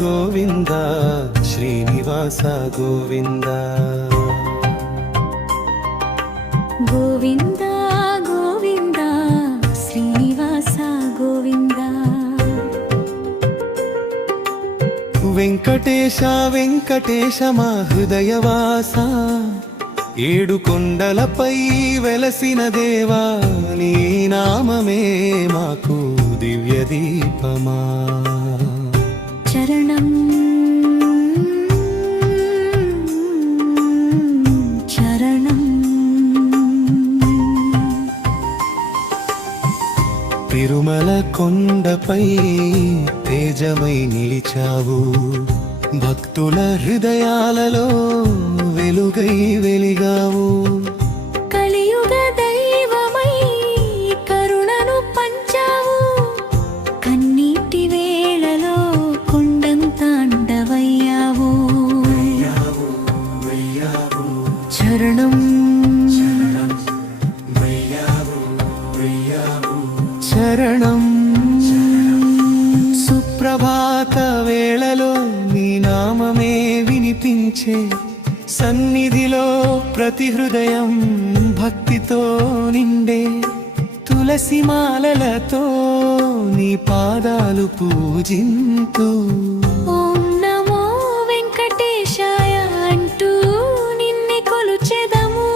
గోవింద శ్రీనివాస గోవింద గోవింద గోవింద శ్రీనివాస గోవింద వెంకటేశ వెంకటేశ మా హృదయవాస ఏడు కొండలపై వెలసిన దేవా నీ నామమే మాకు దివ్య దీపమా చరణం చరణం తిరుమల కొండపై తేజమై నిలిచావు భక్తుల హృదయాలలో వెలుగై వెలిగావు కలియుగ దైవమై కరుణను పంచావు కన్నీటి వేళలో కొండంత అండవయ్యావు చరణం చరణం సుప్రభాత వేళలో నీ నామమే వినిపించే సన్నిధిలో ప్రతి హృదయం భక్తితో నిండే తులసి మాలలతో నీ పాదాలు పూజింతూ ఓం నమో వెంకటేశాయ అంటూ నిన్నే కొలుచెదము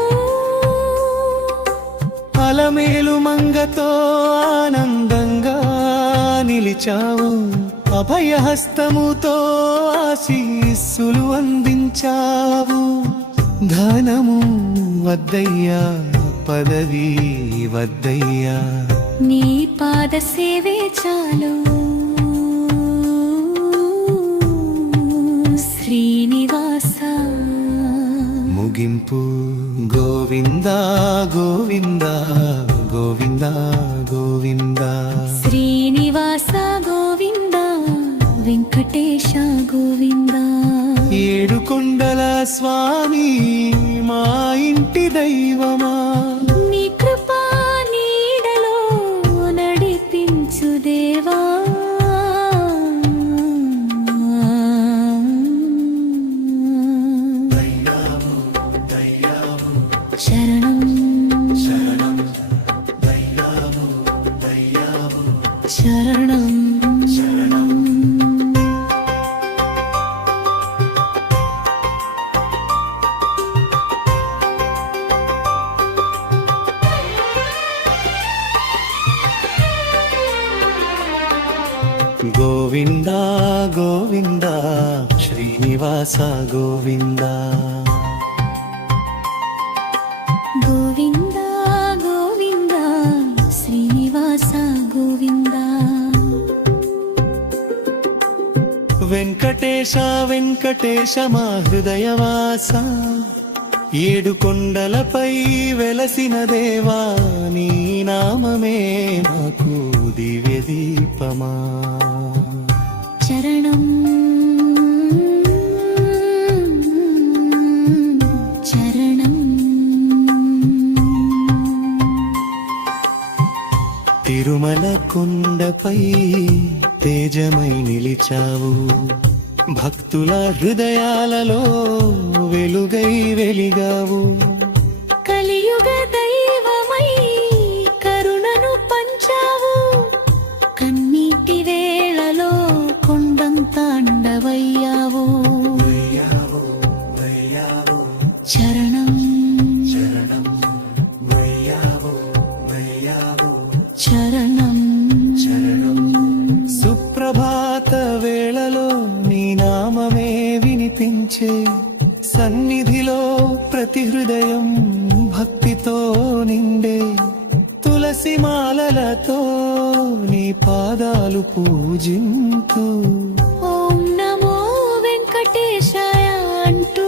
అలమేలు మంగతో ఆనందంగా నిలిచావు అభయహస్తముతో ఆశీస్సులు అందించావు ధనము వద్దయ్యా పదవి వద్దయ్యా నీ పాద సేవే చాలు శ్రీనివాస ముగింపు గోవింద గోవింద గోవింద గోవింద శ్రీనివాస గోవింద వెంకటేశ గోవింద ఏడు కొండల స్వామి మా ఇంటి దైవమా నీ కృపా నీడలో నడిపించు దేవా శరణం శరణం శరణం గోవింద గోవింద శ్రీనివాస గోవింద గోవింద గోవింద శ్రీనివాస గోవింద వెంకటేశ వెంకటేశ మా హృదయవాస ఏడు కొండలపై వెలసిన దేవా నీ నామమే మాకు దివ్య దీపమా చరణం చరణం తిరుమల కొండపై తేజమై నిలిచావు భక్తుల హృదయాలలో వెలుగై వెలిగావు కలియుగ దైవమై కరుణను పంచావు కన్నీటి వేళలో కొండంత అండవయ్యావు చరణం చరణం సుప్రభాత వేళలో నీ నామమే వినిపించే సన్నిధిలో ప్రతి హృదయం భక్తితో నిండే తులసి మాలలతో నీ పాదాలు పూజింతూ ఓం నమో వెంకటేశాయ అంటూ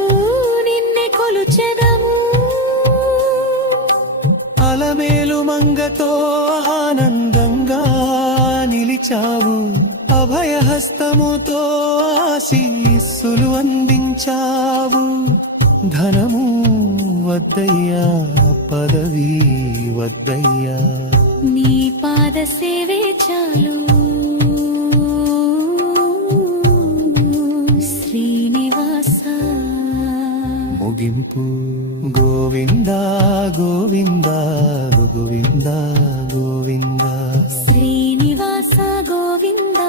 నిన్నే కొలుచెదము అలమేలు మంగతో ఆనందంగా నిలిచావు అభయహస్తముతో ఆశీస్సులు అందించావు ధనము వద్దయ్యా పదవి వద్దయ్యా నీ పాద సేవే చాలు గోవింద గోవింద గోవింద శ్రీనివాస గోవింద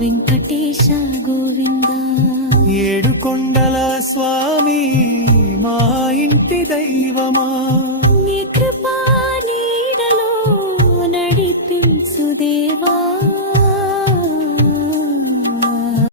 వెంకటేశ గోవింద ఏడు కొండల స్వామి మా ఇంటి దైవమా నీ కృపా నీడలో నడిపించు దేవా